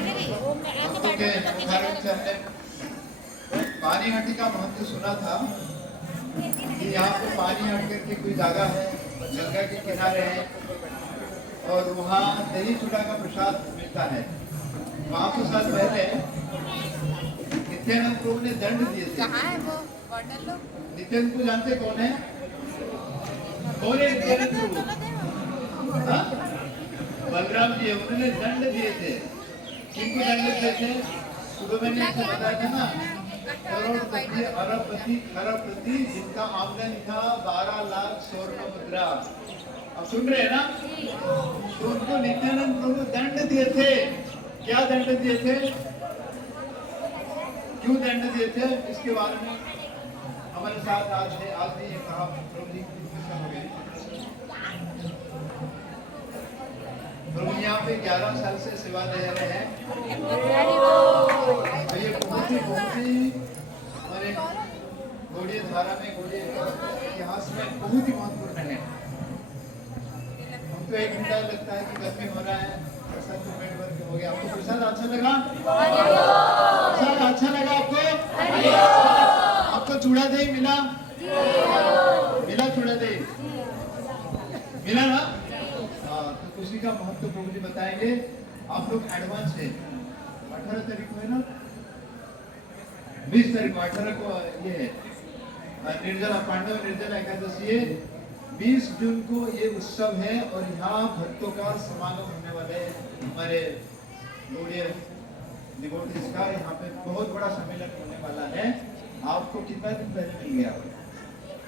हमने पानी हाटी का महत्व सुना था कि यहाँ पे पानी हट करके कोई जगह है, गंगा के किनारे है और वहाँ दही चूड़ा का प्रसाद मिलता है। 500 साल पहले नित्यानंद प्रभु ने दंड दिए थे। कहाँ है वो बॉटल लो? नित्यानंद को जानते कौन है? कौन है नित्यानंद प्रभु? बलराम जी, उन्होंने दंड दिए थे। किनको दंड दिए थे? सुबह मैंने आपको बताया था ना, करोड़पति, अरबपति, खरबपति जिनका आमदनी था 12 लाख स्वर्ण मुद्रा। अब सुन रहे हैं ना? तो उनको नित्यानंद प्रभु दंड दिए थे। क्या दंड दिए थे? क्यों दंड दिए थे? इसके बारे में हमारे साथ आज है। आज ने ये कहा प्रभु जी हो गए। प्रभु यहाँ पे 11 साल से सेवा दे रहे हैं। ये बहुत ही हमारे गौड़ीय धारा में, गौड़ीय इतिहास में बहुत ही महत्वपूर्ण है। हम तो एक घंटा लगता है कि गर्मी हो रहा है, प्रसाद तो पेट भर के हो गया। आपको प्रसाद अच्छा लगा? प्रसाद अच्छा लगा आपको? आपको चूड़ा दही मिला? मिला चूड़ा दही? मिला ना? तो उसी का महत्व प्रभु जी बताएंगे। आप लोग एडवांस है। 18 तारीख को है ना, 20 तारीख को, 18 को ये है निर्जला, पांडव निर्जला एकादशी है। 20 जून को ये उत्सव है और यहाँ भक्तों का समागम होने वाले हमारे गौड़ीय डिवोटीज का यहाँ पे बहुत बड़ा सम्मेलन होने वाला है। आपको कितना दिन पहले मिल गया?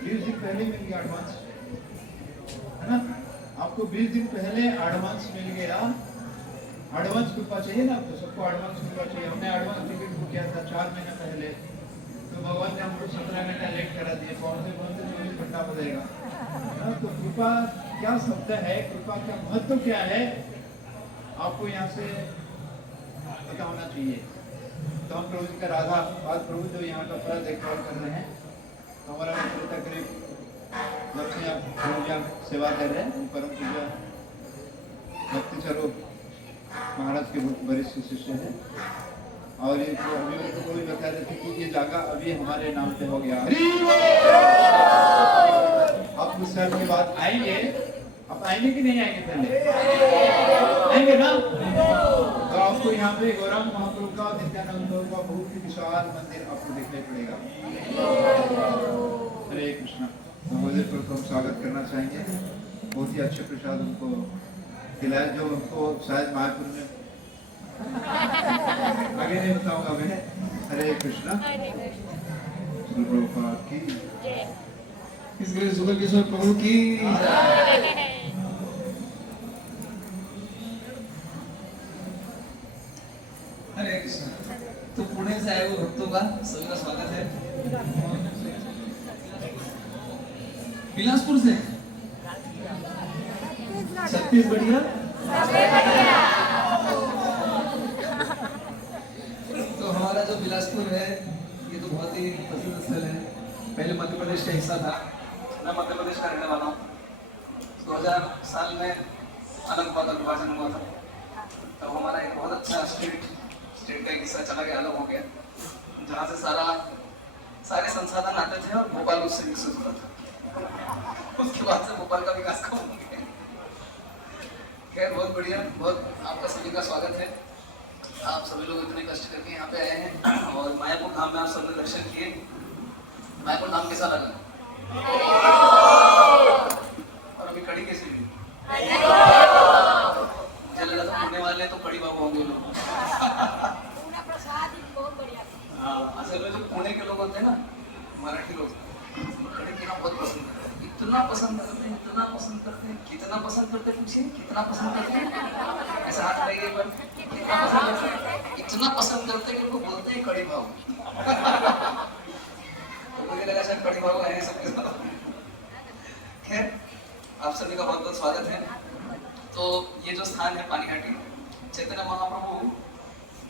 20 दिन पहले मिल गया एडवांस, है ना? आपको 20 दिन पहले एडवांस मिल गया। एडवांस कृपा चाहिए ना आपको? सबको एडवांस कृपा चाहिए। हमने एडवांस टिकट बुक किया था 4 महीने पहले, तो भगवान ने हमको 17 घंटा लेट करा दिए। कौन से 24 घंटा हो जाएगा ना? तो कृपा क्या शब्द है, कृपा का महत्व क्या है, आपको यहाँ से पता होना चाहिए। तो हम प्रभु जी का राधा आज प्रभु जो यहाँ का पूरा देखभाल कर रहे हैं, तो हमारा मित्रता करीब जब से आप प्रभु जी सेवा कर रहे हैं, परम पूज्य भक्ति स्वरूप महाराज के बहुत वरिष्ठ शिष्य हैं। और ये अभी उनको कोई बता रहे थे कि ये जगह अभी हमारे नाम पे हो गया। आप कुछ साल के बाद आएंगे, आप आएंगे कि नहीं आएंगे? पहले आएंगे ना? तो आपको यहाँ पे गौरांग महाप्रभु का, नित्यानंद प्रभु का बहुत ही विशाल मंदिर आपको देखने पड़ेगा। हरे कृष्णा। महोदय को हम स्वागत करना चाहेंगे। बहुत ही अच्छे प्रसाद उनको खिलाए जो उनको शायद मायापुर में आगे नहीं बताऊंगा मैं। हरे कृष्णा। प्रभुपाद की इस जुगल किशोर प्रभु की। हरे कृष्णा। तो पुणे से आए हुए भक्तों का सभी का स्वागत है। बिलासपुर से छत्तीसगढ़िया तो हमारा जो बिलासपुर है ये तो बहुत ही प्रसिद्ध स्थल है। पहले मध्य प्रदेश का हिस्सा था। मैं मध्य प्रदेश का रहने वाला हूँ। 2000 साल में अलग विभाजन हुआ था। तब हमारा एक बहुत अच्छा स्टेट का एक हिस्सा चला गया, अलग हो गया, जहाँ से सारे संसाधन आते थे और भोपाल उससे विकसित हुआ था। उसके बाद से भोपाल का विकास कम हो गया। खैर बहुत बढ़िया, बहुत आपका सभी का स्वागत है। आप सभी लोग इतने कष्ट करके यहाँ पे आए हैं और मायापुर धाम में आप सबने दर्शन किए। मायापुर धाम कैसा लगा? और अभी कड़ी कैसी हुई? मुझे लगा था पुणे वाले तो कड़ी बाबा होंगे लोग। हाँ, असल में जो पुणे के लोग होते हैं ना, मराठी लोग, कड़ी पीना बहुत पसंद करते हैं। इतना पसंद करते हैं, इतना पसंद करते हैं। कितना पसंद करते हैं पूछिए? कितना पसंद करते हैं? ऐसा हाथ लगाइए पर कितना पसंद करते हैं? इतना पसंद करते हैं कि उनको बोलते हैं कड़ी भाव। तो मुझे लगा शायद कड़ी भाव है सबके साथ। खैर आप सभी का बहुत बहुत स्वागत है। तो ये जो स्थान है पानीहाटी, चैतन्य महाप्रभु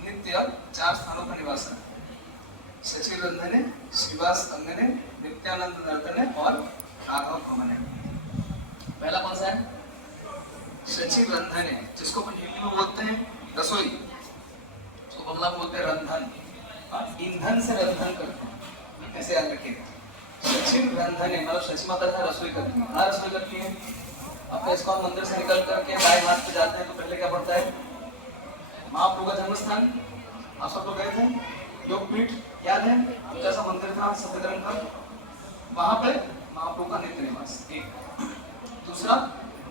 नित्य 4 स्थानों पर निवास है। सचिव रंधने, श्रीवास अंगने, नित्यानंद नर्तने और राघव भवने। पहला कौन सा है? सचिव रंधने, जिसको अपन हिंदी में बोलते हैं रसोई। बंगला में बोलते हैं रंधन, ईंधन से रंधन करते हैं, ऐसे याद रखिएगा। सचिन रंधन है, मतलब सची माता का रसोई करती है। कहाँ रसोई करती है? अपने इस्कॉन मंदिर से निकल करके दाएं हाथ पे जाते हैं तो पहले क्या पड़ता है? महाप्रभु का जन्म स्थान, आप सब लोग गए थे, योगपीठ याद है? जैसा मंदिर था सफेद रंग का, वहां पे महाप्रभु का नित्य निवास। एक दूसरा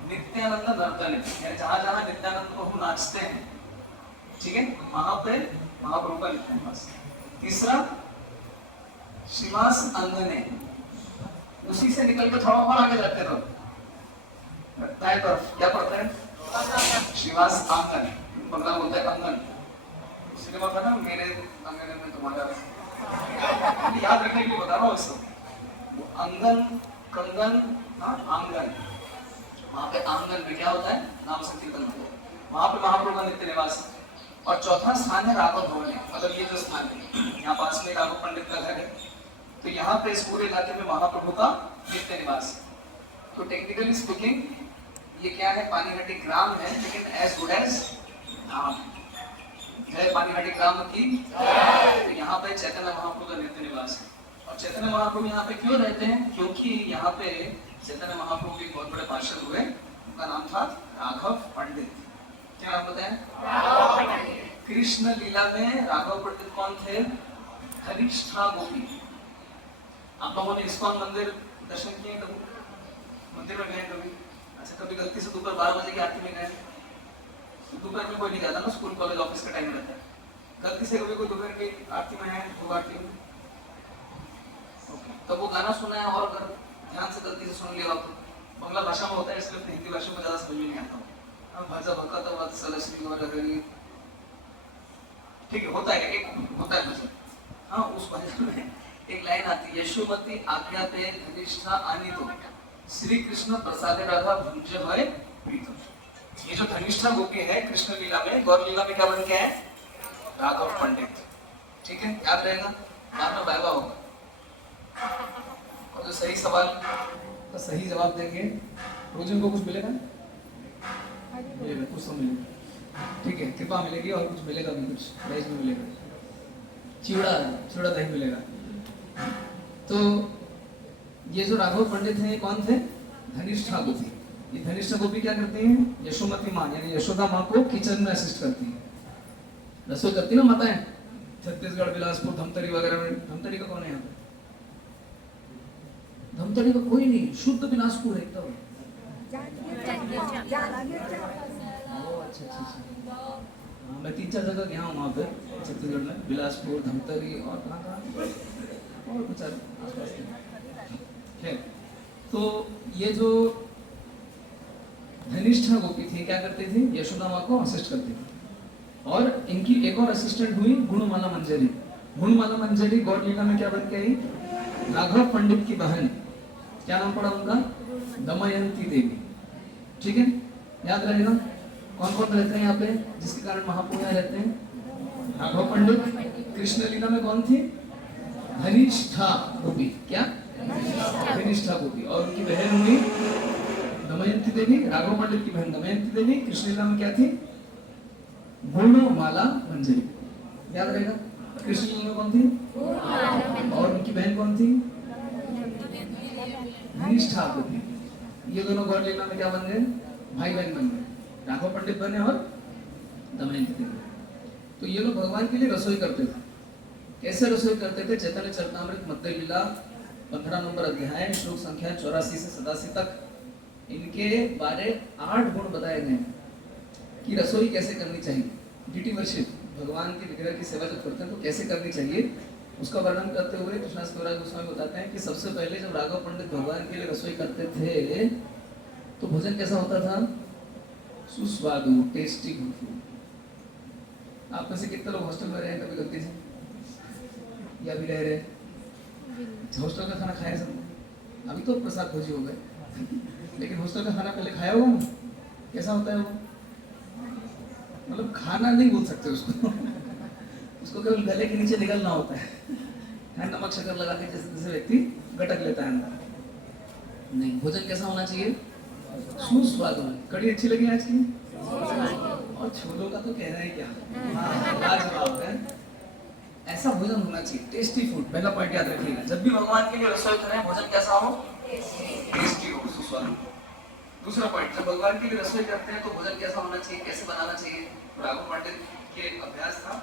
नित्यानंद नर्तन, यानी जहां जहां नित्यानंद प्रभु नाचते हैं, ठीक है, वहां पे महाप्रभु का नित्य निवास। तीसरा शिवास अंगने, उसी से निकल के थोड़ा और आगे जाते तो दाएं तरफ क्या पड़ता है? शिवास आंगन, बंगला बोलता है अंगन। सिनेमा था ना मेरे अंगन में तुम्हारा, याद रखने के लिए बता रहा हूँ इसको। अंगन, कंगन, आंगन, वहां पे आंगन में क्या होता है? नाम संकीर्तन होता है, वहां पे महाप्रभु का नित्य निवास। और चौथा स्थान है राघव भवन, मतलब ये जो स्थान है यहाँ पास में राघव पंडित का घर है, तो यहाँ पे इस पूरे इलाके में महाप्रभु का नित्य निवास। तो टेक्निकली स्पीकिंग ये क्या है? पानीहाटी ग्राम है, लेकिन एज गुड एज धाम है। पानीहाटी ग्राम की, तो यहाँ पे चैतन्य महाप्रभु का नित्य निवास है। और चैतन्य महाप्रभु यहाँ पे क्यों रहते हैं? क्योंकि यहाँ पे चैतन्य महाप्रभु के बहुत बड़े पार्षद हुए, उनका नाम था राघव पंडित। क्या नाम बताया? कृष्ण लीला में राघव पंडित कौन थे? धनिष्ठा गोपी। आप लोगों ने इस्कॉन मंदिर दर्शन किए कभी? मंदिर में गए कभी? अच्छा, कभी गलती से दोपहर 12 बजे की आरती में गए? तो दोपहर में कोई नहीं जाता ना, स्कूल कॉलेज ऑफिस का टाइम रहता है। गलती से कभी कोई दोपहर की आरती में है, तो आरती में तो वो गाना सुना है और अगर ध्यान से गलती से सुन लिया तो बंगला भाषा में होता है, इसलिए हिंदी भाषा में ज्यादा समझ में नहीं आता। अब भाषा भक्का तो बात सलश्री और ठीक है, होता है, एक होता है भजन। हाँ, उस भजन में एक लाइन आती है, यशोमती आज्ञा पे धनिष्ठा आनी तो श्री कृष्ण प्रसादे राधा भुंज है प्रीतम। ये जो धनिष्ठा गोपी है कृष्ण लीला में, गौर लीला में क्या बन के है? राघव पंडित। ठीक है, याद रहेगा, बाद में वाइवा होगा। और जो सही सवाल का सही जवाब देंगे रोजन को कुछ मिलेगा? मिलेगा, कुछ तो मिलेगा, ठीक है, कृपा मिलेगी और कुछ मिलेगा भी, कुछ प्राइज भी मिलेगा, चिवड़ा दही मिलेगा। तो ये जो राघव पंडित हैं कौन थे? धनिष्ठा गोपी। ये धनिष्ठा गोपी क्या करती हैं? यशोमती माँ यानी यशोदा माँ को किचन में असिस्ट करती है, रसोई करती ना माताएं। छत्तीसगढ़, बिलासपुर, धमतरी वगैरह में, धमतरी का कौन है यहाँ पे? धमतरी का कोई नहीं, शुद्ध बिलासपुर है एकदम। अच्छा, मैं 3-4 जगह गया हूँ वहाँ पे छत्तीसगढ़ में, बिलासपुर, धमतरी और कहाँ और कुछ आसपास है। तो ये जो धनिष्ठा गोपी थी क्या करती थी? यशोदा माँ को असिस्ट करती थी। और इनकी एक और असिस्टेंट हुई गुणमाला मंजरी। गुणमाला मंजरी गौर लीला में क्या बन के आई? राघव पंडित की बहन। क्या नाम पड़ा उनका? दमयंती देवी। ठीक है, याद रहेगा। कौन कौन रहते हैं यहाँ पे जिसके कारण महाप्रभु यहाँ रहते हैं? राघव पंडित। कृष्ण लीला में कौन थी? धनिष्ठा गोपी। क्या? धनिष्ठा गोपी। और उनकी बहन हुई दमयंती देवी। राघव पंडित की बहन दमयंती देवी। कृष्ण लीला में क्या थी? गुणमाला मंजरी। याद रहेगा। कृष्ण लीला में कौन थी? और उनकी बहन कौन थी? धनिष्ठा गोपी। ये दोनों गौर लीला में क्या बन गए? भाई बहन बन गए। राघव पंडित बने और दमयंती देवी। तो ये लोग भगवान के लिए रसोई करते थे। कैसे रसोई करते थे? चैतन्य चरितामृत मध्य लीला 15 नंबर अध्याय श्लोक संख्या 84 से 87 तक इनके बारे 8 गुण बताए गए कि रसोई कैसे करनी चाहिए। डीटी वर्शिप, भगवान के विग्रह की सेवा जब करते हैं तो कैसे करनी चाहिए उसका वर्णन करते हुए कृष्णदास कविराज गोस्वामी बताते हैं कि सबसे पहले जब राघव पंडित भगवान के लिए रसोई करते थे तो भोजन कैसा होता था? सुस्वादु, टेस्टी फूड। आप में से कितने लोग हॉस्टल में रहे कभी गलती से या भी रह रहे? हॉस्टल का खाना खाया सब? अभी तो प्रसाद भोजी हो गए, लेकिन हॉस्टल का खाना पहले खाया होगा ना? कैसा होता है वो? मतलब खाना नहीं बोल सकते उसको उसको केवल गले के नीचे निकलना होता है नमक शक्कर लगा के जैसे जैसे व्यक्ति गटक लेता है अंदर। नहीं, भोजन कैसा होना चाहिए? सुस्वाद होना। कड़ी अच्छी लगी आज की? और छोलों का तो कहना है क्या, लाजवाब है। ऐसा भोजन होना चाहिए, टेस्टी फूड। पहला पॉइंट याद रखिएगा, जब भी भगवान के लिए रसोई करें भोजन कैसा हो, टेस्टी हो, सुस्वादु। दूसरा पॉइंट, जब भगवान के लिए रसोई करते हैं तो भोजन कैसा होना चाहिए, कैसे बनाना चाहिए। राघव पांडित के एक अभ्यास था,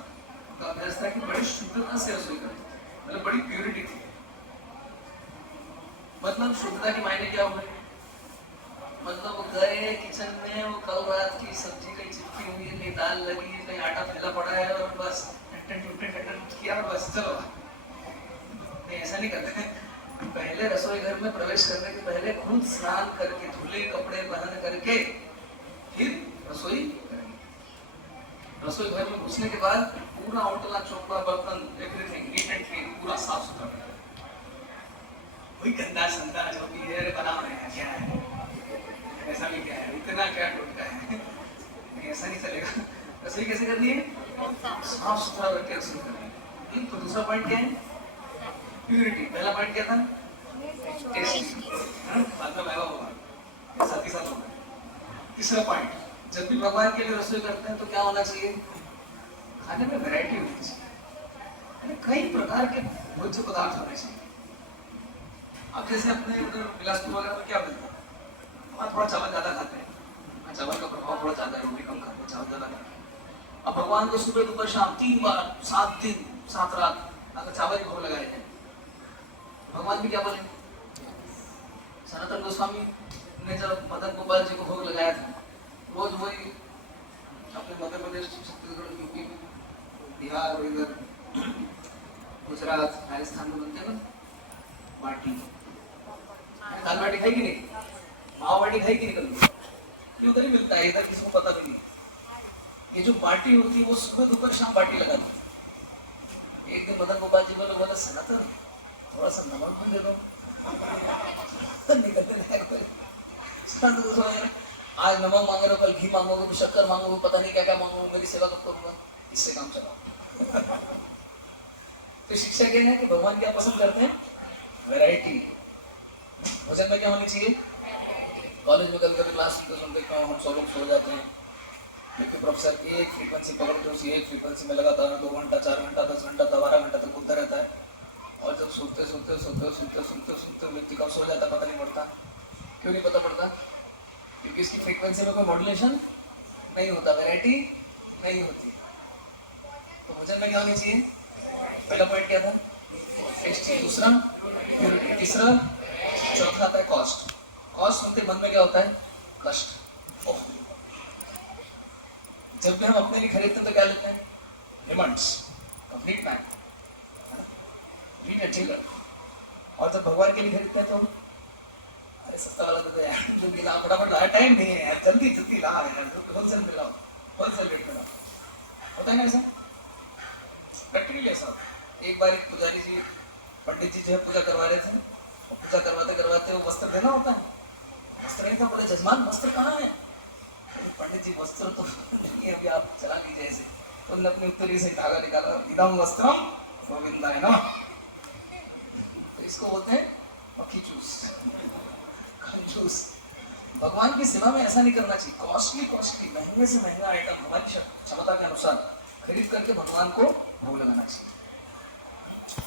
उनका अभ्यास था कि बड़ी शुद्धता से रसोई करते, मतलब बड़ी प्योरिटी थी। मतलब शुद्धता के मायने क्या हुए, मतलब वो गए किचन में, वो कल रात की सब्जी कहीं चिपकी हुई है, कहीं दाल लगी है, कहीं आटा फैला पड़ा है, और बस किया और बस चलो। नहीं, ऐसा नहीं करते। पहले रसोई घर में प्रवेश करने के पहले खुद स्नान करके, धुले कपड़े पहन करके फिर रसोई करेंगे। रसोई घर में घुसने के बाद पूरा होटला चौका बर्तन एवरीथिंग नीट एंड क्लीन, पूरा साफ सुथरा, कोई गंदा संदा जो भी है बना रहे हैं, क्या है ऐसा भी, क्या है इतना क्या टूटता है, नहीं ऐसा नहीं चलेगा। रसोई कैसे करनी है, साफ सुथरा रख के रसोई करनी है। तो दूसरा पॉइंट क्या है, प्यूरिटी। पहला पॉइंट क्या था, टेस्टी, बाद में महंगा होगा, साथ ही साथ होगा। तीसरा पॉइंट, जब भी भगवान के लिए रसोई करते हैं तो क्या होना चाहिए, खाने में वैरायटी होनी चाहिए, कई प्रकार के भोज्य पदार्थ होने चाहिए। अब जैसे अपने उधर बिलासपुर वगैरह में क्या मिलता है, वहाँ थोड़ा चावल ज्यादा खाते हैं, चावल का प्रभाव थोड़ा ज्यादा है, रोटी कम खाते हैं, चावल ज्यादा खाते हैं। अब भगवान को सुबह दोपहर शाम 3 बार 7 दिन 7 रात अगर चावल के भोग लगाए थे, भगवान भी क्या बोले, सनातन गोस्वामी ने जब मदन गोपाल जी को भोग लगाया था, रोज वही अपने मध्य प्रदेश, छत्तीसगढ़, यूपी, बिहार और इधर गुजरात राजस्थान में बनते हैं बाटी, दाल बाटी खाई कि नहीं, मावा बाटी खाई कि नहीं, कभी ये उधर ही मिलता है, इधर किसी को पता भी नहीं। ये जो बाटी होती है वो सुबह दोपहर शाम बाटी लगाती। एक दिन मदन गोपाल जी बोले, बोला सनातन थोड़ा सा नमक भी दे दो, निकलने लायक बोले। सनातन गोस्वामी, आज नमक मांग रहे हो, कल घी मांगोगे, तो शक्कर मांगोगे, पता नहीं क्या क्या मांगोगे, मेरी सेवा कब करूंगा, इससे काम चलाओ। तो शिक्षा क्या है कि भगवान क्या पसंद करते हैं, वैरायटी। भोजन में क्या होनी चाहिए, कॉलेज में कभी कभी क्लास सुनते हैं, हम 100 लोग सो जाते हैं, लेकिन प्रोफेसर एक फ्रीक्वेंसी पकड़ते, उसी एक फ्रीक्वेंसी में लगातार 2 घंटा 4 घंटा 10 घंटा 12 घंटा तक कूदता रहता है, और जब सोते सोते सोते सोते सुनते सुनते व्यक्ति कब सो जाता पता नहीं पड़ता। क्यों नहीं पता पड़ता, क्योंकि इसकी फ्रीक्वेंसी में कोई मॉड्यूलेशन नहीं होता, वैरायटी नहीं होती। तो भोजन में क्या होनी चाहिए, पहला पॉइंट क्या था, टेस्टी, दूसरा प्योरिटी, तीसरा चौथा आता है कॉस्ट। कॉस्ट सुनते मन में क्या होता है, कष्ट। जब भी हम अपने लिए खरीदते तो क्या लेते हैं, रिमंड्स, कंप्लीट पैक, रीड एंड। और जब भगवान के लिए खरीदते हैं तो अरे सस्ता वाला देते हैं यार, जल्दी ला, फटाफट ला, टाइम नहीं है यार, जल्दी जल्दी ला यार, होलसेल में लाओ, होलसेल रेट में लाओ, होता है ना ऐसा, प्रैक्टिकली ऐसा। एक बार एक पुजारी जी, पंडित जी जो है पूजा करवा रहे थे, और पूजा करवाते करवाते वो वस्त्र देना होता है, वस्त्र नहीं था, बोले जजमान वस्त्र कहाँ है, पंडित जी वस्त्र तो नहीं है, अभी आप चला लीजिए ऐसे। तो उन्होंने अपनी उत्तरी से धागा निकाला, इदम वस्त्रम गोविंदा है ना, तो इसको बोलते हैं मक्खी चूस, कंजूस। भगवान की सेवा में ऐसा नहीं करना चाहिए, कॉस्टली महंगे से महंगा आइटम हमारी क्षमता के अनुसार खरीद करके भगवान को भोग लगाना चाहिए।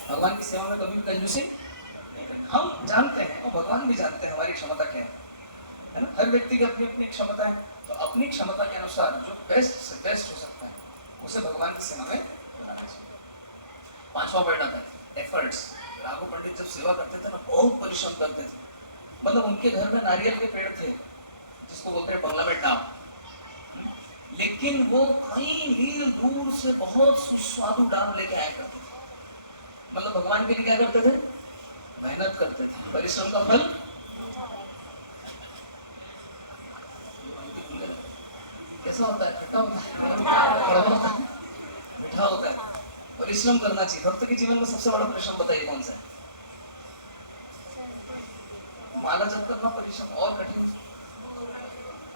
भगवान की सेवा में कभी भी कंजूसी नहीं करनी। हम जानते हैं और भगवान भी जानते हैं हमारी क्षमता क्या है ना, हर व्यक्ति की अपनी अपनी क्षमता है, तो अपनी क्षमता के अनुसार जो बेस्ट से बेस्ट हो सकता है उसे भगवान की सेवा में लगाना चाहिए। 5वां पॉइंट आता है एफर्ट्स। राघव पंडित जब सेवा करते थे ना, बहुत परिश्रम करते थे, मतलब उनके घर में नारियल के पेड़ थे जिसको बोलते हैं बंगला में डाब, लेकिन वो कई मील दूर से बहुत सुस्वादु डाब लेके आया करते थे। मतलब भगवान के लिए क्या करते थे, मेहनत करते थे, परिश्रम का फल कैसा होता है, खट्टा होता है, मीठा होता है। परिश्रम करना चाहिए। भक्त के जीवन में सबसे बड़ा परिश्रम बताइए कौन सा, माला जप करना परिश्रम और कठिन।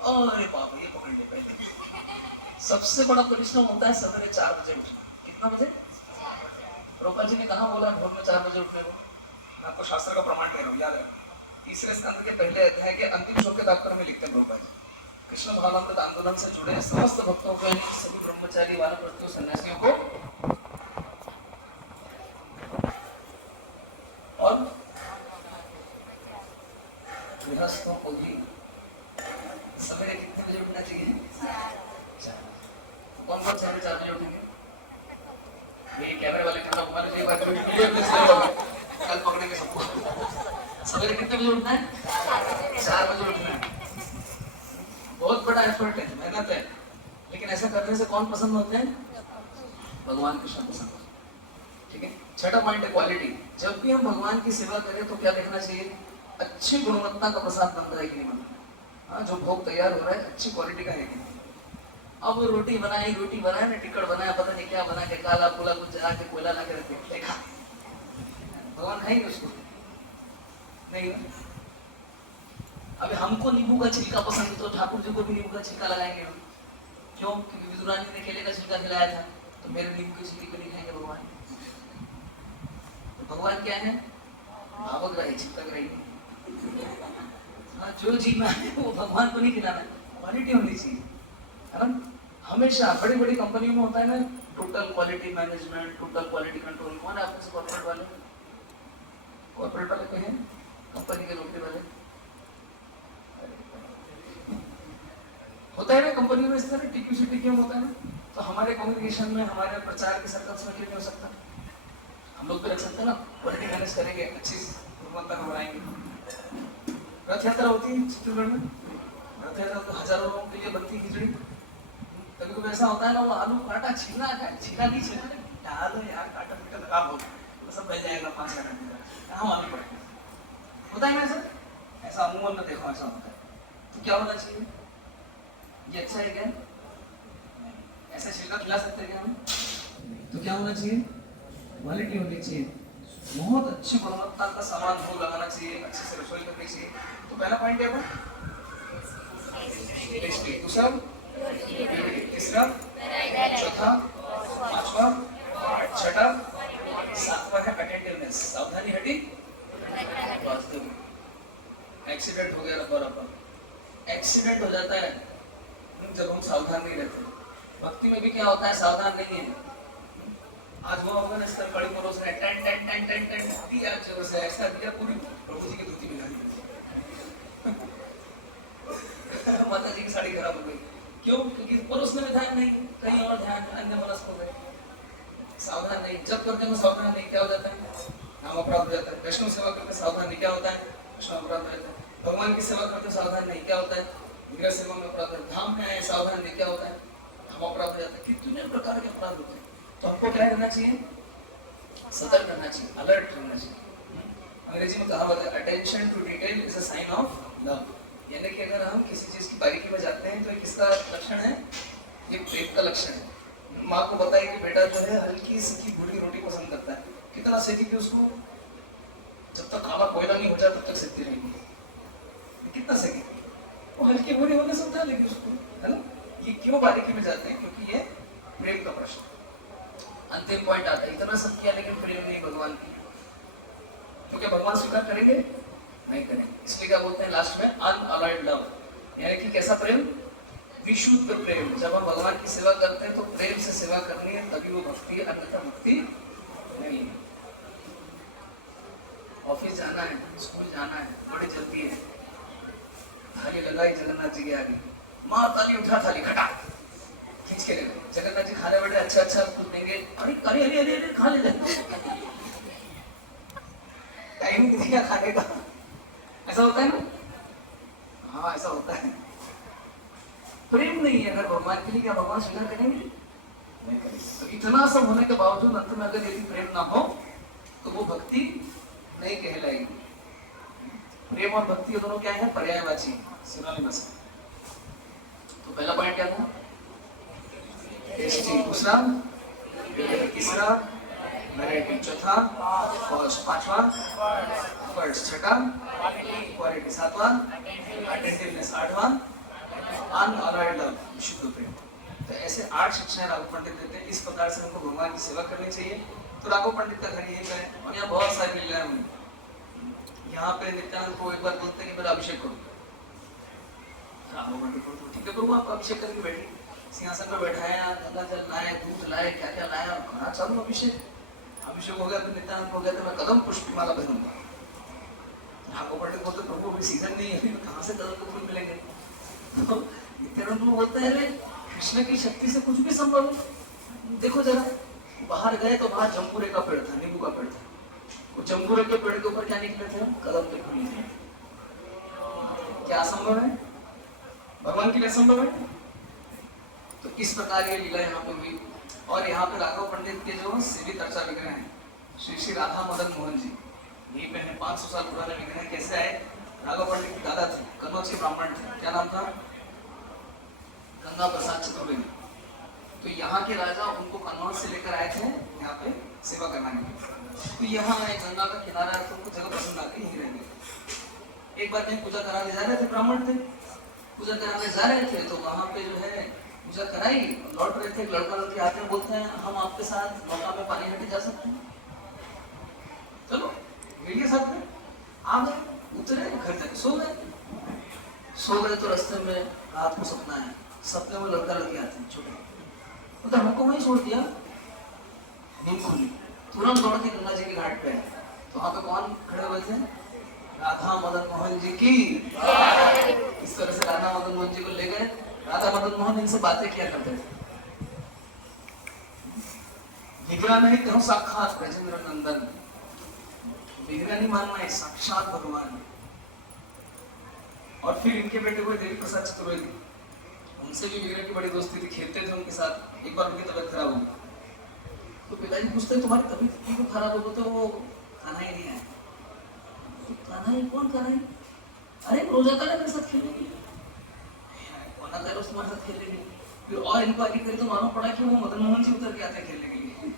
अरे बाप, ये पकड़ ले पहले। सबसे बड़ा परिश्रम होता है सवेरे 4 बजे उठना। कितना बजे? प्रभुपाद जी ने कहा बोला भोर में 4 बजे उठने को? मैं आपको शास्त्र का प्रमाण दे रहा हूँ, याद है। 3रे स्कंद के पहले अध्याय के अंतिम श्लोक के तात्पर्य में लिखते हैं प्रभुपाद जी, कृष्ण भावामृत आंदोलन से जुड़े समस्त भक्तों को, सभी ब्रह्मचारी वानप्रस्थों सन्यासियों को साढ़े 4 बजे उठेंगे? ये कैमरे वाले खाना हमारे लिए बात करेंगे, क्लियर मिस नहीं होगा, कल पकड़ेंगे सबको। सवेरे कितने बजे उठना है? 4 बजे उठना है। बहुत बड़ा एफर्ट है, मेहनत है, लेकिन ऐसा करने से कौन पसंद होते हैं? भगवान कृष्ण पसंद होते हैं। ठीक है। छठा पॉइंट है क्वालिटी। जब भी हम भगवान की सेवा करें तो क्या देखना चाहिए? अच्छी गुणवत्ता का प्रसाद बन रहा है कि नहीं बन रहा। हाँ, जो भोग तैयार हो रहा है अच्छी क्वालिटी का है कि नहीं। अब वो रोटी बनाए ना, टिकट बनाया, पता नहीं क्या बना के, काला पुला कुछ जला के कोयला ला के रखे, देखा भगवान खाएंगे उसको? नहीं ना। अभी हमको नींबू का छिलका पसंद है तो ठाकुर जी को भी नींबू का छिलका लगाएंगे हम। क्यों? क्योंकि विदुरानी ने केले का छिलका खिलाया था, तो मेरे नींबू के छिलके को नहीं खाएंगे भगवान। तो भगवान क्या है? भावक रहे, चिंतक रहे। हाँ, जो जीना है वो भगवान को नहीं खिलाना है, क्वालिटी होनी चाहिए, है ना। हमेशा बड़ी बड़ी कंपनियों में होता है ना, total quality management, total quality control. कौन है आपके से कॉर्पोरेट वाले? कॉर्पोरेट वाले कोई है? कंपनी के नौकरी वाले होता है ना कंपनी में, इस तरह टीक्यू क्यों होता है ना। तो हमारे कम्युनिकेशन में, हमारे प्रचार के सर्कल्स में क्यों नहीं हो सकता? हम लोग भी रख सकते हैं ना, क्वालिटी मैनेज करेंगे, अच्छी गुणवत्ता बनाएंगे। रथ यात्रा होती है छत्तीसगढ़ में, रथ यात्रा तो हजारों लोगों के लिए बनती खिचड़ी। कभी कभी ऐसा होता है ना, वो आलू काटा छीना है, छीना नहीं छीना, डालो यार, काटा पीटा लगा हो तो सब बह जाएगा 5 मिनट में, कहाँ मालूम पड़ेगा। होता है ना ऐसा? ऐसा अमूमन में देखो ऐसा होता है। तो क्या होना चाहिए? ये अच्छा है क्या? ऐसा छिलका खिला सकते हैं क्या हम? तो क्या होना चाहिए? क्वालिटी होनी चाहिए, बहुत अच्छी गुणवत्ता का सामान हो लगाना चाहिए, अच्छे से रसोई करनी चाहिए। तो पहला पॉइंट क्या था? टेस्टी। दूसरा, तीसरा, चौथा, पांचवा, छठा, सातवां है अटेंटिवनेस, सावधानी हटी। एक्सीडेंट हो गया रब्बर, एक्सीडेंट हो जाता है जब हम सावधान नहीं रहते। भक्ति में भी क्या होता है? सावधान नहीं है। आज वो होगा ना, इस तरह कड़ी परोस रहे, टन टन टन टन टन दिया जोर से, ऐसा दिया पूरी प्रभु जी की धोती बिगाड़ दी। माता जी की साड़ी खराब हो गई। क्यों? क्योंकि परोसने में ध्यान नहीं, कहीं और ध्यान, अन्य मनस्क हो गए, सावधान नहीं। जब करते में सावधान नहीं, क्या हो जाता है? नाम अपराध हो जाता है। वैष्णव सेवा करते सावधान नहीं, क्या होता है? वैष्णव अपराध हो जाता है। भगवान की सेवा करते सावधान नहीं, क्या होता है? विग्रह सेवा में अपराध। धाम में आए सावधान नहीं, क्या होता है? हम अपराध हो जाता है। कितने प्रकार के अपराध होते हैं। तो हमको क्या करना चाहिए? सतर्क रहना चाहिए, अलर्ट रहना चाहिए। अंग्रेजी में कहा होता है attention to detail is a sign of love. यानी कि अगर हम किसी चीज की बारीकी में जाते हैं तो ये किसका लक्षण है? ये प्रेम का लक्षण है। माँ को बताए कि बेटा जो है हल्की सी भूरी रोटी पसंद करता है, कितना सेकेगी उसको? जब तक काला कोयला नहीं हो जाए तब तक सेकती रहेगी। कितना सेकेगी? वो हल्की भूरी होने से उठा लेगी उसको, है ना। ये क्यों बारीकी में जाते हैं? क्योंकि ये प्रेम का प्रश्न। अंतिम पॉइंट आता है, इतना सब किया लेकिन प्रेम नहीं भगवान की, तो क्या भगवान स्वीकार करेंगे? नहीं करेंगे। इसलिए क्या बोलते हैं लास्ट में? अनअलॉयड लव, यानी कि कैसा प्रेम? विशुद्ध प्रेम। जब हम भगवान की सेवा करते हैं तो प्रेम से सेवा करनी है, तभी वो भक्ति है, अन्यथा भक्ति नहीं है। ऑफिस जाना है, स्कूल जाना है, बड़ी जल्दी है, थाली लगाई जगन्नाथ जी के आगे, माँ ताली उठा, थाली खटा खींच के ले गए। जगन्नाथ जी खाने बैठे, अच्छा अच्छा कुछ देंगे, अरे अरे अरे अरे अरे खा ले, टाइम दिया खाने का। ऐसा होता है ना? हाँ ऐसा होता है। प्रेम नहीं है अगर भगवान के लिए, क्या भगवान स्वीकार करेंगे? नहीं करेंगे। तो इतना सब होने के बावजूद अंत में अगर यदि प्रेम ना हो तो वो भक्ति नहीं कहलाएगी। प्रेम और भक्ति दोनों क्या है? पर्यायवाची, सिनोनिमस। तो पहला पॉइंट क्या था? टेस्टी। दूसरा, तीसरा, वैरायटी। चौथा, फर्स्ट। पांचवा, फर्स्ट। छठा, क्वालिटी। सातवां, अटेंटिवनेस। आठवां, अनअलॉयड लव, शुद्ध प्रेम। तो ऐसे 8 शिक्षाएं राघव पंडित देते हैं। इस प्रकार से हमको भगवान की सेवा करनी चाहिए। तो राघव पंडित का घर यही करें। और यहाँ बहुत सारी लीलाएं हुई। यहाँ पे नित्यानंद को एक बार बोलते हैं कि मेरा अभिषेक करो। राघव पंडित को तो ठीक है प्रभु, आप अभिषेक करके बैठिए। सिंहासन पर बैठाया, गंगा जल लाए, दूध लाए, क्या क्या लाया, और कहा चालू अभिषेक। अभिषेक हो गया तो नित्यानंद हो गया तो मैं कदम पुष्पमाला पहनूंगा। राघव पंडित बोलते प्रभु अभी सीजन नहीं है, कहाँ से कदम के फूल मिलेंगे? तो नित्यानंद बोलते हैं कृष्ण की शक्ति से कुछ भी संभव है। देखो जरा, बाहर गए तो वहां जम्बूरे का पेड़ था, नींबू का पेड़ था। वो जम्बूरे के पेड़ के ऊपर क्या निकले थे? कदम के फूल निकले। क्या असंभव है? भगवान के लिए असंभव है? तो इस प्रकार ये लीला यहाँ पे हुई। और यहाँ पे राघव पंडित के जो सेवित अर्चा विग्रह हैं, श्री श्री राधा मदन मोहन जी, यही पे 500 साल पुराने विग्रह। कैसे आए? राघव पंडित के दादा थे, कन्नौज के ब्राह्मण थे। क्या नाम था? गंगा प्रसाद चतुर्वेदी। तो यहाँ के राजा उनको कन्नौज से लेकर आए थे यहाँ पे सेवा करवाने। तो यहाँ गंगा का किनारा है तो उनको जगह पसंद आती, यहीं रहेंगे। एक बार में पूजा कराने जा रहे थे, ब्राह्मण थे, पूजा कराने जा रहे थे, तो वहां पे जो है पूजा कराई, लौट रहे थे, लड़का लड़की आते हैं, बोलते हैं हम आपके साथ नौका में पानी हटे जा सकते हैं, चलो मिलिए साथ में। आ गए, उतरे, घर जाके सो गए। तो रास्ते में रात को सपना है, सपने में लड़का लड़की आते हैं छोटे, तो हमको वहीं छोड़ दिया, नींद खुली, तुरंत दौड़ के गंगा जी के घाट पे। तो वहां पे कौन खड़े हुए थे? राधा मदन मोहन जी की। इस तरह से राधा मदन मोहन जी को ले गए। राधा मदन मोहन इनसे बातें किया करते थे। विग्रह नहीं तो साक्षात ब्रजेंद्र नंदन, विग्रह नहीं मानना है, साक्षात भगवान। और फिर इनके बेटे हुए देवी प्रसाद चतुर्वेदी, उनसे भी विग्रह की बड़ी दोस्ती थी, खेलते थे उनके साथ। एक बार उनकी तबीयत खराब हुई तो पिताजी पूछते तुम्हारी तबीयत क्यों खराब हो? तो वो खाना ही नहीं आया। खाना ही कौन खाना है? अरे रोजा का मेरे साथ खेलेगी, तुम्हारे साथ खेलेगी। फिर और इनको आगे करे तो मालूम पड़ा कि वो मदन मोहन जी उतर के आते हैं खेलने के लिए।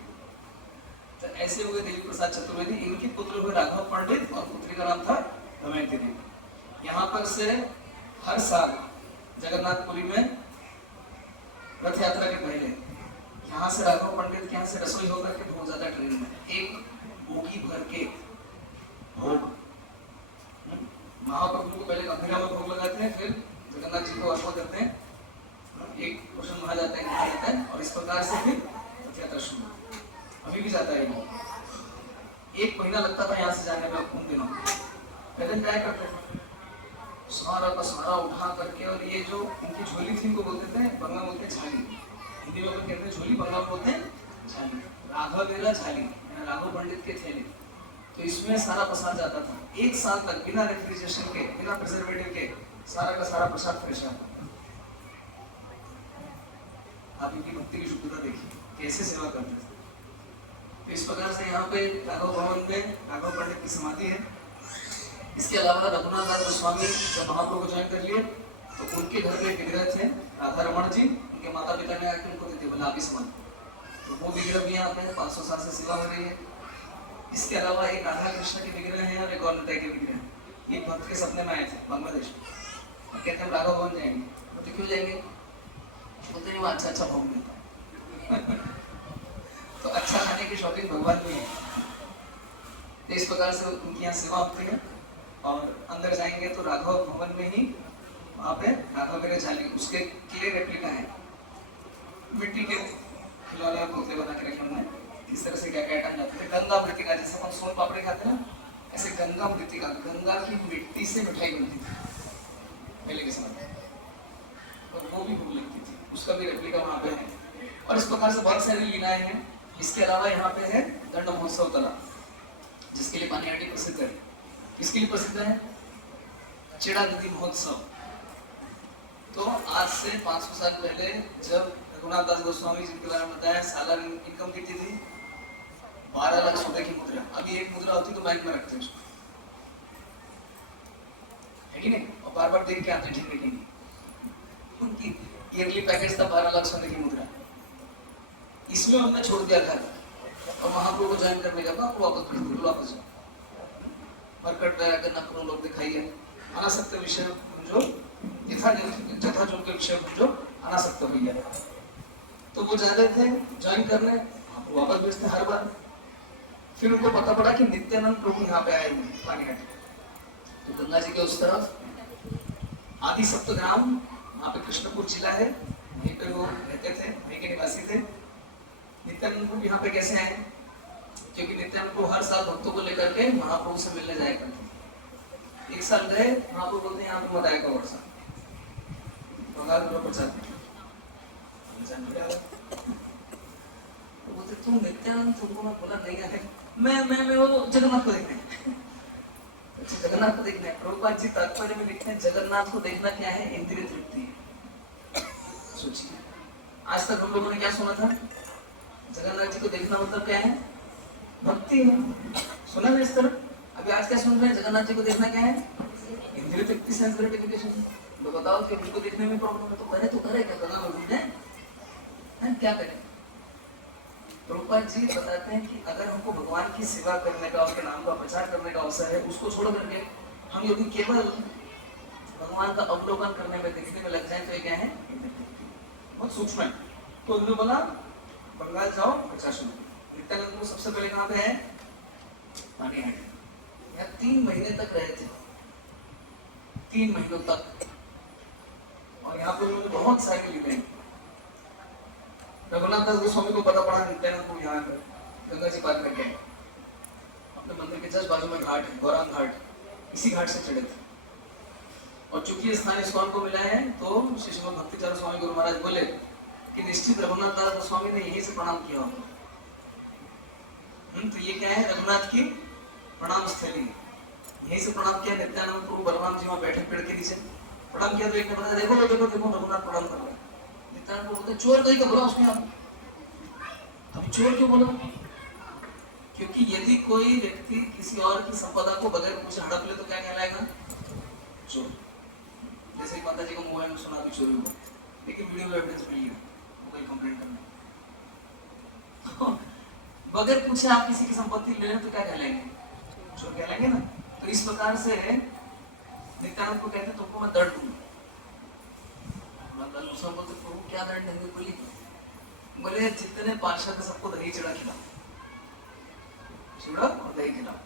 तो ऐसे हुए देवी प्रसाद चतुर्वेदी। इनके पुत्र हुए राघव पंडित और पुत्री का नाम था दमयंती देवी। यहाँ पर से हर साल जगन्नाथपुरी में रथ यात्रा के पहले यहाँ से राघव पंडित के यहाँ से रसोई होकर के बहुत ज्यादा ट्रेन में एक बोगी भर के भोग महाप्रभु को पहले गंभीरा में भोग लगाते हैं, फिर जगन्नाथ जी को अर्पण करते हैं, एक पोषण वहां जाता है, और इस प्रकार से फिर रथ यात्रा शुरू। अभी भी जाता है, 1 महीना लगता था यहाँ से जाने में उन दिनों। पहले क्या करते थे? सारा का सारा उठा करके, और ये जो इनकी झोली थी इनको बोलते थे, बंगाल बोलते हैं झाली, हिंदी में कहते हैं झोली, बंगाल बोलते हैं झाली। राघव बेला झाली, राघव पंडित के थैले, तो इसमें सारा प्रसाद जाता था। 1 साल तक बिना रेफ्रिजरेशन के, बिना प्रिजर्वेटिव के सारा का सारा प्रसाद फ्रेश आता। आप इनकी भक्ति की शुद्धता देखिए, कैसे सेवा करते थे। तो इस प्रकार से यहाँ पे राघव भवन में राघव पंडित की समाधि है। इसके अलावा रघुनाथ दास गोस्वामी जब महाप्रभु को ज्वाइन कर लिए तो उनके घर में विग्रह थे राधा रमण जी। उनके माता पिता ने आके उनको दे दिया, बोला आप इस मन, तो वो विग्रह भी यहाँ पे 500 साल से सेवा हो रही है। इसके अलावा एक राधा कृष्ण के विग्रह है और एक और निताई के विग्रह है। ये भक्त के सपने में आए थे बांग्लादेश में, कहते हैं राघव भवन जाएंगे। तो क्यों जाएंगे? बोलते नहीं, वो अच्छा अच्छा भोग मिलता है। तो अच्छा खाने की शौकीन भगवान भी है। तो इस प्रकार से उनकी यहाँ सेवा होती है। और अंदर जाएंगे तो राघव भवन में ही वहाँ पे राघव मेरे झाली, उसके क्लियर रेप्लिका है, मिट्टी के खिलौने और पुतले बना के रखे उन्होंने। इस तरह से क्या क्या आइटम जाते थे। गंगा मृतिका, जैसे हम सोन पापड़ी खाते हैं ना, ऐसे गंगा मृतिका, गंगा की मिट्टी से मिठाई बनती थी पहले के समय में, और वो भी भूख लगती थी, उसका भी रेप्लिका वहाँ पे है। और इस प्रकार से बहुत सारी लीलाएं हैं। इसके अलावा यहाँ पे है दंड महोत्सव तालाब, जिसके लिए पानीहाटी प्रसिद्ध है। किसके लिए प्रसिद्ध है? चेड़ा नदी महोत्सव। तो आज से 500 साल पहले जब रघुनाथ दास गोस्वामी जी के बारे में बताया, सालाना इनकम कितनी थी? 12 लाख सोने की मुद्रा। अभी एक मुद्रा होती तो बैंक में रखते उसको, है कि नहीं? और बार बार देख के आते ठीक है कि नहीं। उनकी ईयरली पैकेज था 12 लाख सोने की मुद्रा। इसमें हमने छोड़ दिया घर और महाप्रभु को ज्वाइन करने का था, वापस भेज दिया, वापस जाओ मरकट दया करना करो, लोग दिखाइए अनासक्त विषय जो यथा जो के विषय जो अनासक्त हो गया। तो वो जा रहे थे ज्वाइन करने, वापस भेजते हर बार। फिर उनको पता पड़ा कि नित्यानंद प्रभु यहाँ पे आए हुए पानीहाटी, तो गंगा जी के उस तरफ आदि सप्तग्राम, वहाँ पे कृष्णपुर जिला है, वहीं पे वो रहते थे, वहीं के निवासी थे। नित्यानंद प्रभु यहाँ पे कैसे आए? क्योंकि नित्यानंद प्रभु हर साल भक्तों को लेकर के महाप्रभु से मिलने जाया करते। एक साल गए, महाप्रभु बोलते हैं यहाँ पे मत आएगा वर्षा, बंगाल प्रचार तुम नित्यानंद तुमको मैं बोला नहीं आए, मैं वो जगन्नाथ को देखने अच्छा जगन्नाथ को देखना है। प्रभुपाद जी तात्पर्य में लिखते हैं जगन्नाथ को देखना क्या है, इंद्रिय तृप्ति है। सोचिए आज तक हम लोगों ने क्या सुना था, जगन्नाथ जी को देखना मतलब क्या है, भक्ति है, सुना ना इस तरह। अभी आज क्या सुन रहे हैं, जगन्नाथ जी को देखना क्या है, इंद्रिय तृप्ति, सेंस ग्रेटिफिकेशन। तो बताओ कि उनको देखने में प्रॉब्लम है तो करे क्या करना है, क्या करें। प्रभुपाद जी बताते हैं कि अगर हमको भगवान की सेवा करने का, उसके नाम का प्रचार करने का अवसर है, उसको छोड़ करके हम यदि केवल भगवान का अवलोकन करने में, देखने में लग जाए तो ये क्या है, बहुत सूक्ष्म है। तो उन्होंने बोला बंगाल जाओ प्रचार शुरू। नित्यानंद को सबसे पहले कहाँ पे है, पानीहाटी। यहाँ 3 महीने तक रहे थे, 3 महीनों तक, और यहाँ पे उन्होंने बहुत सारी लीलाएं। रघुनाथ दास गोस्वामी को पता पड़ा नित्यानंद को यहाँ गंगा जी पार करके अपने मंदिर के जस्ट बाजू में घाट है, गौरांग घाट, इसी घाट से चढ़े थे। और चूंकि स्थान इस्कॉन को मिला है तो श्री श्रीमद भक्तिचरण स्वामी गुरु महाराज बोले कि निश्चित रघुनाथ दास गोस्वामी ने यहीं से प्रणाम किया होगा। तो ये क्या है, रघुनाथ की प्रणाम स्थली, यहीं से प्रणाम किया। नित्यानंद प्रभु बलराम जी वहां बैठे पेड़ के नीचे प्रणाम किया तो एक ने बताया देखो देखो देखो रघुनाथ प्रणाम कर रहे हैं। नित्यानंद बोलते चोर कहीं का बोला उसने, आप अभी चोर क्यों बोला, क्योंकि यदि कोई व्यक्ति किसी और की संपदा को बगैर पूछे हड़प ले तो क्या कहलाएगा, चोर। जैसे माता जी को मोबाइल में सुना भी चोरी हुआ, लेकिन वीडियो में एविडेंस मिल गया, कोई कंप्लेंट करना बगैर पूछे आप किसी की संपत्ति ले रहे तो क्या कहलाएंगे, चोर कहलाएंगे ना। तो इस प्रकार से नित्यानंद को कहते तुमको मैं दर्द दूंगा। बोलते प्रभु क्या दर्द देंगे, बोले जितने पार्षद सबको दही चिड़ा खिलाओ, चिड़ा और दही खिलाओ,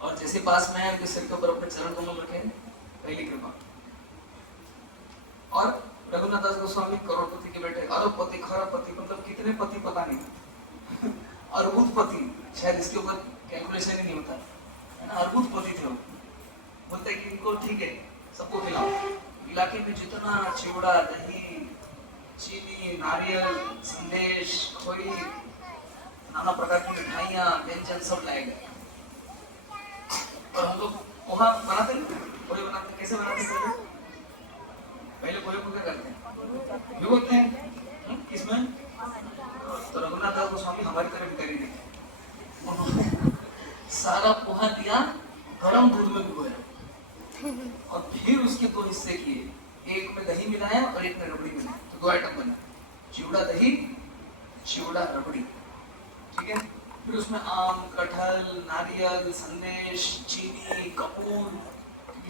और जैसे पास में है उनके सिर के ऊपर अपने चरण कमल रखे, पहली कृपा। और रघुनाथ दास गोस्वामी करोड़पति के बेटे, अरबपति, खरबपति, मतलब कितने पति पता नहीं, अर्बुदपति, शायद इसके ऊपर कैलकुलेशन ही नहीं होता है ना, अर्बुदपति थे वो। बोलते कि इनको ठीक है सबको खिलाओ, इलाके में जितना चिवड़ा, दही, चीनी, नारियल, संदेश, खोई, नाना प्रकार की मिठाइयाँ, व्यंजन सब लाए गए। और हम लोग पोहा बनाते हैं, पोहे बनाते कैसे बनाते हैं, पहले पोहे को क्या करते हैं, भिगोते हैं किसमें, तो रघुनाथ दास गोस्वामी हमारी तरफ करी नहीं, उन्होंने सारा पोहा दिया गरम दूध में भिगोया और फिर उसके 2 हिस्से किए, एक में दही मिलाया और एक में रबड़ी मिलाई, तो 2 आइटम बना, चिवड़ा दही, चिवड़ा रबड़ी, ठीक है। फिर उसमें आम, कटहल, नारियल, संदेश, चीनी, कपूर,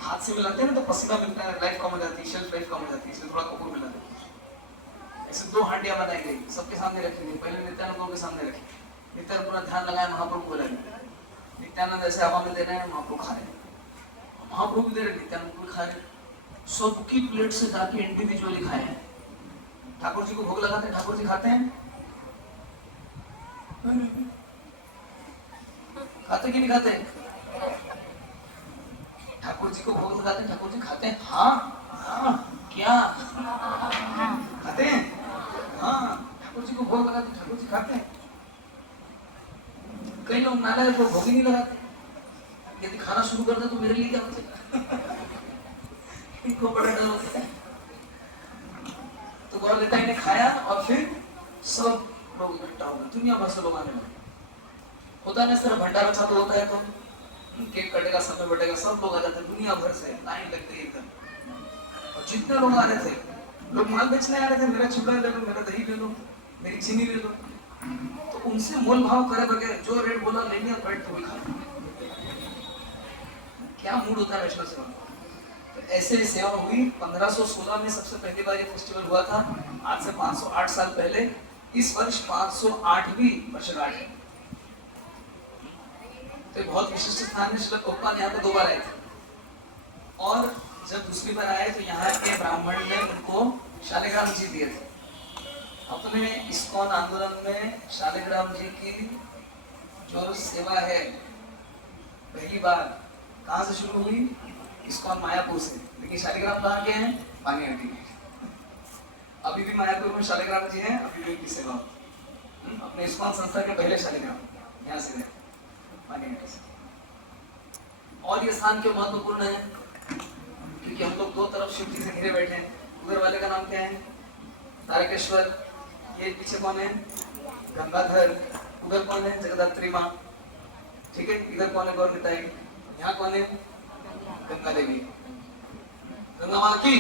हाथ से मिलाते हैं ना तो पसीना मिलता है, लाइफ कम हो जाती है, शेल्फ लाइफ कम हो जाती है, इसलिए थोड़ा कपूर मिला देते हैं। ऐसे 2 हांडियां बनाई गई, सबके सामने रखी गई, पहले नित्यानंद के सामने रखी, नित्यानंद पूरा ध्यान लगाया, महाप्रभु को बुलाया, नित्यानंद ऐसे हवा में दे रहे हैं, महाप्रभु खा रहे हैं, महाप्रभु दे रहे, नित्यानंद को खा रहे, सबकी प्लेट से जाके इंडिविजुअली खाए हैं। ठाकुर जी को भोग लगाते हैं, ठाकुर जी खाते हैं, खाते कि नहीं खाते, ठाकुर जी को भोग लगाते हैं, ठाकुर जी खाते हैं, हाँ क्या खाते हैं, हाँ ठाकुर जी को भोग लगाते हैं, ठाकुर जी खाते हैं। कई लोग नालायक को भोग ही नहीं लगाते, यदि खाना शुरू कर दे तो मेरे लिए क्या बचेगा, इनको बड़ा डर होता है। तो गौर लेता ने खाया और फिर सब लोग इकट्ठा हो गए, दुनिया भर से लोग आने लगे। होता है ना सर, भंडारा छात्र होता है तो केक कटेगा, समय बटेगा, सब लोग आ जाते हैं, दुनिया भर से लाइन लगती है एकदम। और जितने लोग आ रहे थे, लोग माल बेचने आ रहे थे, मेरा चिवड़ा ले लो, मेरा दही ले लो, मेरी चीनी ले लो, तो उनसे मोल भाव करे बगैर जो रेट बोला ले लिया, बैठ के भी खा। क्या मूड होता है वैष्णव सेवा। तो ऐसे सेवा हुई। 1516 में सबसे पहली बार ये फेस्टिवल हुआ था, आज से 508 साल पहले। इस वर्ष 508वीं वर्षगांठ है, तो बहुत विशिष्ट स्थान है। श्रील प्रभुपाद यहाँ पे 2 बार आए थे, और जब दूसरी बार आए तो यहाँ के ब्राह्मण ने उनको शालिग्राम जी दिए थे। अपने इस्कॉन आंदोलन में शालिग्राम जी की जो सेवा है, पहली बार कहाँ से शुरू हुई, इस्कॉन मायापुर से, लेकिन शालिग्राम कहाँ के हैं, पानीहाटी। अभी भी मायापुर में शालिग्राम जी हैं, अभी भी उनकी सेवा। अपने इस्कॉन संस्था के पहले शालिग्राम यहाँ से गए मार्केट से। और ये स्थान क्यों महत्वपूर्ण है? क्योंकि हम लोग दो तरफ शिव जी से घिरे बैठे हैं। उधर वाले का नाम क्या है? तारकेश्वर। ये पीछे कौन है? गंगाधर। उधर कौन है? जगदात्री माँ। ठीक है, इधर कौन है? गौरताई। यहाँ कौन है? गंगा देवी। गंगा माँ की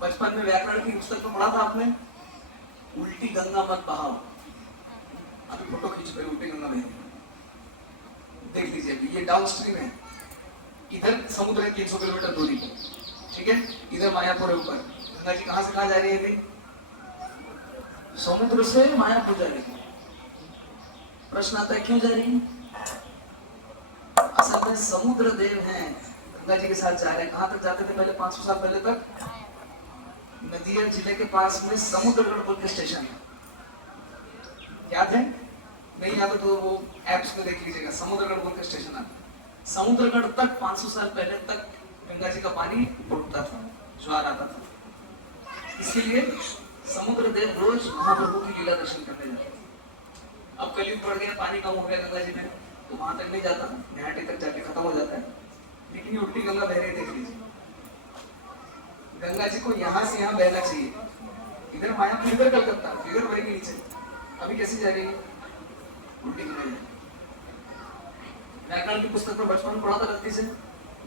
बचपन में व्याकरण की पुस्तक तो पढ़ा था आपने, उल्टी गंगा मत बहाओ। अभी फोटो खींच कर उल्टी गंगा बह देख लीजिए। अभी ये डाउन स्ट्रीम है, इधर समुद्र है 300 किलोमीटर दूरी पर, ठीक है। इधर मायापुर है ऊपर। गंगा जी कहाँ से कहाँ जा रही है? समुद्र से मायापुर जा रही है। प्रश्न आता है क्यों जा रही है? असल में समुद्र देव हैं, गंगा जी के साथ जा रहे हैं। कहाँ तक जाते थे पहले? 500 साल पहले तक नदिया जिले के पास में समुद्रगढ़ पुल के स्टेशन है, याद है? नहीं याद तो वो एप्स में देख लीजिएगा, समुद्रगढ़ पुल के स्टेशन आता। समुद्रगढ़ तक 500 साल पहले तक गंगा जी का पानी उठता था, ज्वार आता था। इसीलिए समुद्र देव रोज महाप्रभु की लीला दर्शन करने जाते। अब कलयुग बढ़ गया, पानी कम हो गया गंगा जी में, तो वहां तक नहीं जाता, निहाटी तक जाके खत्म हो जाता है। लेकिन ये उल्टी गंगा बह रही, देख लीजिए। गंगा जी को यहाँ से यहाँ बहना चाहिए। इधर मायापुर, इधर कलकत्ता, इधर बहेगी नीचे। अभी कैसी जा रही है? उल्टी गंगा। व्याकरण की पुस्तक में बचपन में पढ़ा था गलती से,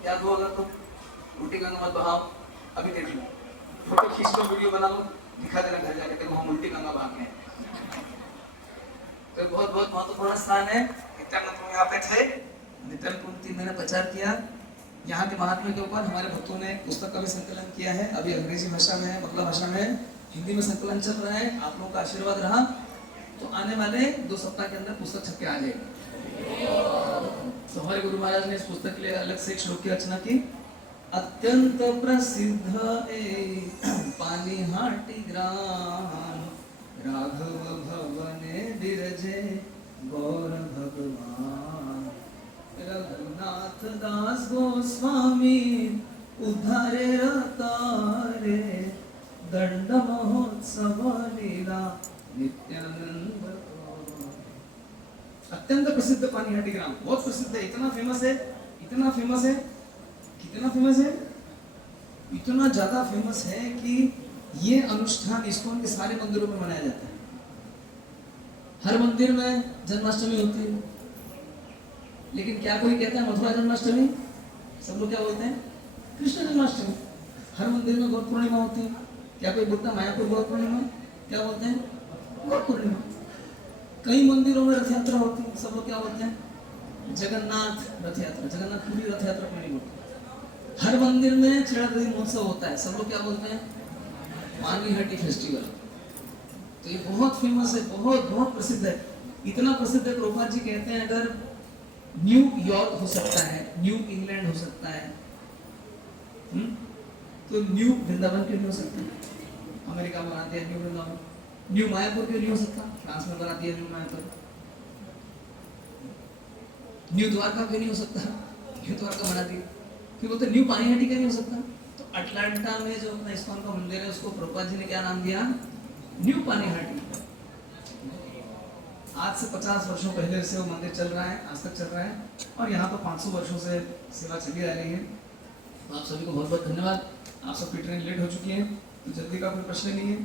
याद हुआ अगर तो। उल्टी गंगा मत बहाओ। अभी देख लो, फोटो खींच लो, वीडियो बना लो, दिखा देना घर जाके, देखो हम उल्टी गंगा बहा के। तो बहुत बहुत महत्वपूर्ण स्थान है। नित्यानंद यहाँ पे थे, नित्यानंद 3 महीने प्रचार किया। यहाँ के महात्म्य के ऊपर हमारे भक्तों ने पुस्तक का भी संकलन किया है। अभी अंग्रेजी भाषा में है, बांग्ला भाषा में, हिंदी में संकलन चल रहा है। आप लोगों का आशीर्वाद रहा तो आने वाले 2 सप्ताह के अंदर पुस्तक छप के आ जाएगी। तो हमारे गुरु महाराज ने इस पुस्तक के लिए अलग से एक श्लोक की रचना की। अत्यंत प्रसिद्ध पानीहाटी ग्राम, राघव भवने विरजे गौर भगवान, रघुनाथ दास गोस्वामी उद्धारे रतारे, दंड महोत्सव लीला नित्यानंद। अत्यंत प्रसिद्ध पानीहाटी ग्राम, बहुत प्रसिद्ध है, इतना फेमस है, इतना फेमस है, कितना फेमस है, इतना ज्यादा फेमस है कि ये अनुष्ठान इस्कॉन के सारे मंदिरों में मनाया जाता है। हर मंदिर में जन्माष्टमी होती है, लेकिन क्या कोई कहता है मथुरा जन्माष्टमी? सब लोग क्या बोलते हैं? कृष्ण जन्माष्टमी। हर मंदिर में गौर पूर्णिमा होती है, क्या कोई बोलता है मायापुर गौर पूर्णिमा? क्या बोलते हैं? गौर पूर्णिमा। कई मंदिरों में रथ यात्रा होती है, सब लोग क्या बोलते हैं? जगन्नाथ रथ यात्रा। जगन्नाथपुरी रथ यात्रा को नहीं बोलते। हर मंदिर में चिड़ागढ़ी महोत्सव होता है, सब लोग क्या बोलते हैं? पानीहाटी फेस्टिवल। तो ये बहुत फेमस है, बहुत बहुत प्रसिद्ध है। इतना प्रसिद्ध है, प्रभुपाद जी कहते हैं अगर न्यू यॉर्क हो सकता है, न्यू इंग्लैंड हो सकता है, तो न्यू वृंदावन क्यों नहीं हो सकता? अमेरिका में बना दिया न्यू वृंदावन। न्यू मायापुर क्यों नहीं हो सकता? फ्रांस में बना दिया न्यू मायापुर। न्यू द्वारका क्यों नहीं हो सकता? न्यू द्वारका बना दिया। क्यों बोलते न्यू पानीहाटी क्यों नहीं हो सकता? तो अटलांटा में जो अपना इस्कॉन का मंदिर है उसको प्रभुपाद जी ने क्या नाम दिया? न्यू पानीहाटी। आज से 50 वर्षों पहले से वो मंदिर चल रहा है, आज तक चल रहा है, और यहाँ तो 500 वर्षों से सेवा चली आ रही है। तो आप सभी को बहुत बहुत धन्यवाद। आप सबकी ट्रेन लेट हो चुकी है, तो जल्दी का कोई प्रश्न नहीं है।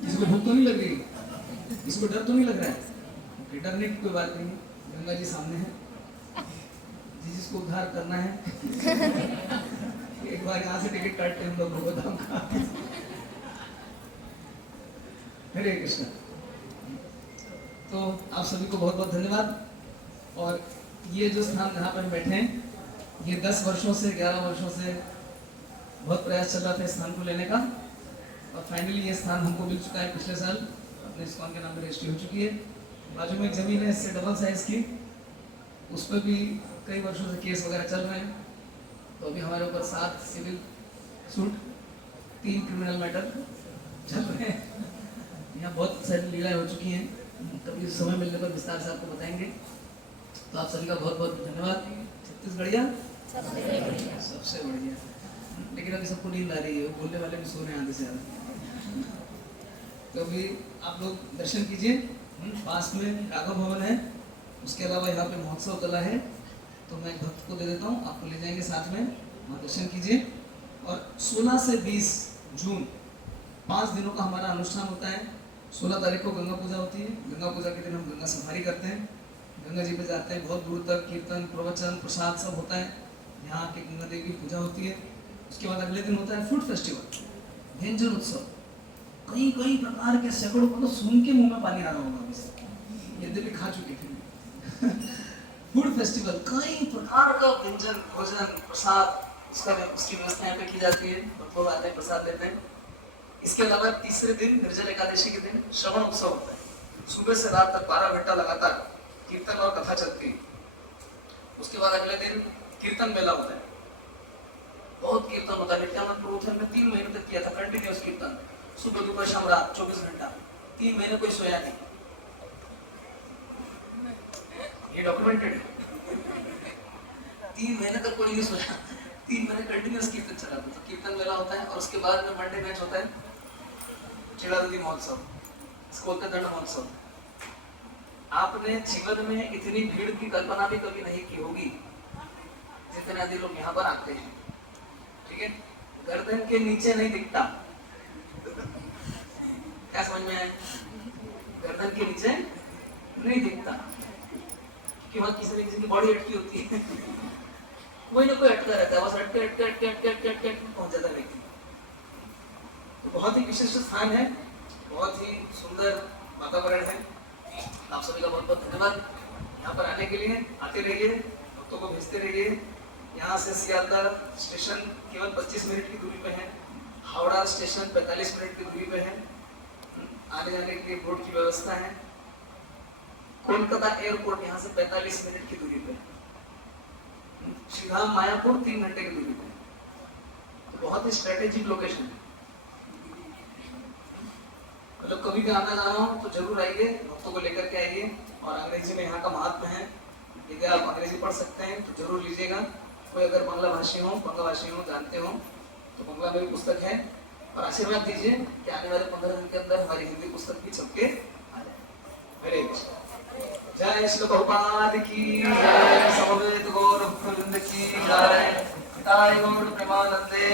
किसी को भूख तो नहीं लग रही? किसी को डर तो नहीं लग रहा है? डरने की कोई बात नहीं है, गंगा जी सामने है, जिसको उद्धार करना है एक बार यहाँ से टिकट काटते हम लोग भगवताम का। हरे कृष्ण। तो आप सभी को बहुत बहुत धन्यवाद। और ये जो स्थान जहाँ पर बैठे हैं, ये 10 वर्षों से 11 वर्षों से बहुत प्रयास चल रहा था इस स्थान को लेने का, और फाइनली ये स्थान हमको मिल चुका है। पिछले साल अपने इस्कॉन के नाम पर रजिस्ट्री हो चुकी है। बाजू में एक जमीन है इससे डबल साइज की, उस पर भी कई वर्षों से केस वगैरह चल रहे हैं। तो अभी हमारे ऊपर 7 सिविल सूट, 3 क्रिमिनल मैटर चल रहे हैं। यहाँ बहुत सारी लीलाएं हो चुकी हैं, कभी समय मिलने पर विस्तार से आपको बताएंगे। तो आप सभी का बहुत बहुत धन्यवाद। छत्तीसगढ़िया सबसे बढ़िया। लेकिन अभी सबको नींद आ रही है, बोलने वाले भी सो रहे हैं आधे से ज़्यादा। तो अभी आप लोग दर्शन कीजिए। पास में राघव भवन है, उसके अलावा यहाँ पे महोत्सव कला है, तो मैं भक्त को दे देता हूँ, आपको ले जाएंगे साथ में, वहाँ दर्शन कीजिए। और 16 से 20 जून 5 दिनों का हमारा अनुष्ठान होता है। 16 तारीख को गंगा पूजा होती है। गंगा पूजा के दिन हम गंगा सफारी करते हैं, गंगा जी पे जाते हैं, बहुत दूर तक कीर्तन, प्रवचन, प्रसाद सब होता है। यहाँ के गंगा देवी की पूजा होती है। उसके बाद अगले दिन होता है फूड फेस्टिवल, व्यंजन उत्सव। कई कई प्रकार के सैकड़ों को तो सुन के मुंह में पानी आ रहा होगा अभी से, यद्यपि खा चुके थे। फूड फेस्टिवल, कई प्रकार का व्यंजन, भोजन, प्रसाद, उसकी व्यवस्था यहाँ पे की जाती है। लोग आते हैं, प्रसाद लेते हैं। इसके अलावा तीसरे दिन निर्जल एकादशी के दिन श्रवण उत्सव होता है। सुबह से रात तक 12 घंटा लगातार कीर्तन और कथा चलती है। उसके बाद अगले दिन कीर्तन मेला होता है। बहुत कीर्तन होता है। नित्यानंद प्रबोधन में 3 महीने तक किया था कंटिन्यूअस कीर्तन, सुबह दोपहर शाम रात 24 घंटा। 3 महीने कोई सोया नहीं, ये डॉक्यूमेंटेड है। 3 महीने तक कोई नहीं सोया, 3 महीने कंटिन्यूअस कीर्तन चला था। तो कीर्तन मेला होता है और उसके बाद में मंडे मैच होता है, चिड़ादुदी महोत्सव, इसको बोलते हैं दंड महोत्सव। आपने जीवन में इतनी भीड़ की कल्पना भी कभी नहीं की होगी जितने अधिक लोग यहाँ पर आते हैं। ठीक है, गर्दन के नीचे नहीं दिखता, क्या समझ में आया? गर्दन के नीचे नहीं दिखता कि वहां किसी न किसी की बॉडी अटकी होती है। कोई ना कोई अटका रहता है, बस अटके अटके अटके अटके अटके अटके पहुंच जाता है व्यक्ति। तो बहुत ही विशिष्ट स्थान है, बहुत ही सुंदर वातावरण है। आप सभी का बहुत बहुत धन्यवाद यहाँ पर आने के लिए। आते रहिए, भक्तों को भेजते रहिए। यहाँ से सियालदा स्टेशन केवल 25 मिनट की दूरी पे है, हावड़ा स्टेशन 45 मिनट की दूरी पे है। आने जाने के लिए बोट की व्यवस्था है। कोलकाता एयरपोर्ट यहाँ से 45 मिनट की दूरी पे, श्रीधाम मायापुर 3 घंटे की दूरी पे। तो बहुत ही स्ट्रेटेजिक लोकेशन है। मतलब कभी भी आना जाना हो तो जरूर आइए, भक्तों को लेकर के आइए। और अंग्रेजी में यहाँ का महात्मा है, यदि आप अंग्रेजी पढ़ सकते हैं तो जरूर लीजिएगा। कोई अगर बंगला भाषी हो, जानते हो तो बंगला में भी पुस्तक है। और आशीर्वाद दीजिए कि आने वाले 15 दिन के अंदर हमारी हिंदी पुस्तक भी छप के आ जाए। हरे कृष्ण। जय श्री प्रभुपाद की जय, समवेत गौर वृंद की जय, गौर प्रेमानंदे।